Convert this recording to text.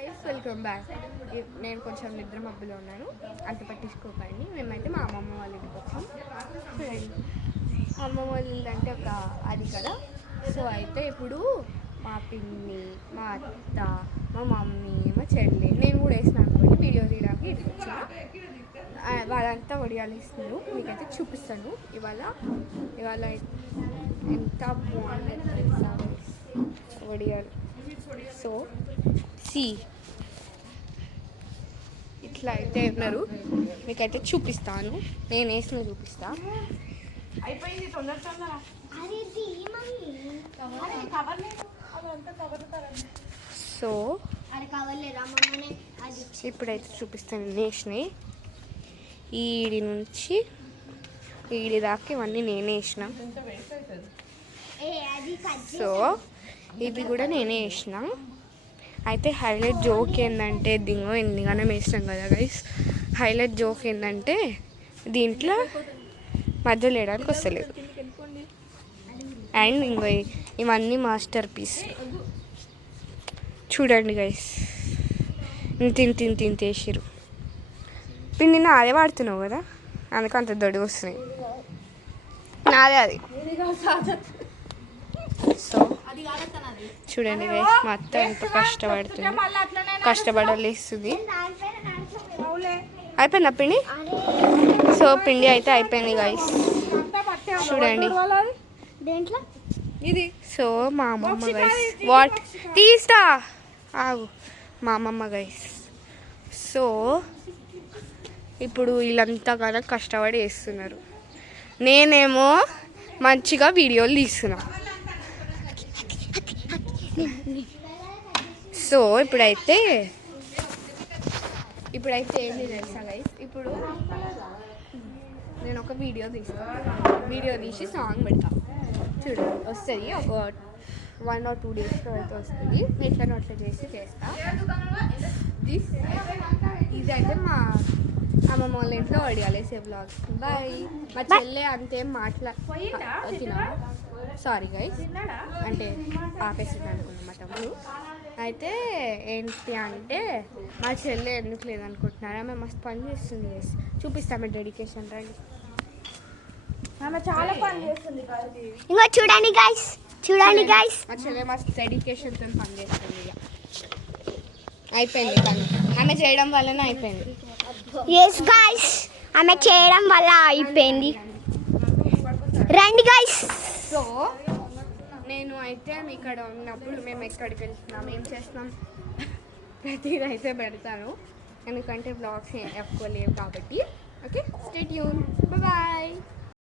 Guys welcome back. నేను కొంచెం నిద్ర మబ్బులో ఉన్నాను, అంత పట్టించుకోకండి. మేమైతే మా అమ్మమ్మ వాళ్ళ ఇంటికి వచ్చాం. అమ్మమ్మ వాళ్ళ ఇల్లు అంటే ఒక అది కదా. సో అయితే ఇప్పుడు మా పిన్ని, మా అత్త, మా మమ్మీ, మా చెల్లి, నేను కూడా వేసినాను అనుకోండి వీడియో తీయడానికి ఇక్కడికి వచ్చాను. వాళ్ళంతా వడియాలు ఇస్తున్నారు, మీకైతే చూపిస్తాను. ఇవాళ ఎంత బాగుంది వడియాలు. సో సి ఇట్లా అయితే ఉన్నారు, మీకైతే చూపిస్తాను. నేను వేసిన చూపిస్తా. అయిపోయింది తొందర. సో ఇప్పుడైతే చూపిస్తాను. వేసినాయి ఈడి నుంచి ఈడి దాకా ఇవన్నీ నేనే వేసిన. సో ఇవి కూడా నేనే వేసిన. అయితే హైలైట్ జోక్ ఏంటంటే దింగో ఎందుకనే వేసినాం కదా గైస్. హైలైట్ జోక్ ఏంటంటే దీంట్లో మధ్యలో వేయడానికి వస్తలేదు. అండ్ ఇంకో ఇవన్నీ మాస్టర్ పీస్ చూడండి గైస్. ఇంత వేసిరు. పిండి నాదే వాడుతున్నావు కదా, అందుకు అంత దొడ్డు వస్తున్నాయి. నాదే అది. సో చూడండి గైస్, మా అత్త ఎంత కష్టపడుతుంది, కష్టపడలేస్తుంది. అయిపోయిందా పిండి? సో పిండి అయితే అయిపోయింది గైస్, చూడండి. సో మా అమ్మమ్మ గైస్, వాట్ తీస్తా ఆగు, మా అమ్మమ్మ గైస్. సో ఇప్పుడు వీళ్ళంతా కదా కష్టపడి వేస్తున్నారు, నేనేమో మంచిగా వీడియోలు తీస్తున్నా. సో ఇప్పుడైతే ఏంటి తెలుసా గైస్, ఇప్పుడు నేను ఒక వీడియో తీసి సాంగ్ పెడతా చూడండి. వస్తుంది ఒక 1 or 2 daysలో అయితే వస్తుంది. ఎట్లా చేసి చేస్తా. ఇది అయితే మా అమ్మమ్మ వాళ్ళ ఇంట్లో వడియాలేసే బ్లాగ్. బాయ్. మా చెల్లె అంతేం తినా సారీ గైస్, అంటే ఆపేసింది అనుకున్నా తమ్ముడు. అయితే ఏంటి అంటే మా చెల్లె ఎందుకు లేదనుకుంటున్నారా, ఆమె మస్తు పని చేస్తుంది గైస్. చూపిస్తామే డెడికేషన్ రండి. ఆమె చాలా పని చేస్తుంది. ఇంకా చూడండి గైస్ మా చెల్లె మస్తు డెడికేషన్తో పని చేస్తుంది. అయిపోయింది పని, ఆమె చేయడం వల్లనే అయిపోయింది. ఎస్ గైస్, ఆమె చేయడం వల్ల అయిపోయింది. రండి గైస్. సో నేను అయితే ఇక్కడ ఉన్నప్పుడు మేము ఎక్కడికి వెళ్తున్నాం, ఏం చేస్తున్నాం, ప్రతిదీ అయితే పెడతాను. ఎందుకంటే బ్లాగ్స్ ఎక్కువ లేవు కాబట్టి. Okay, stay tune.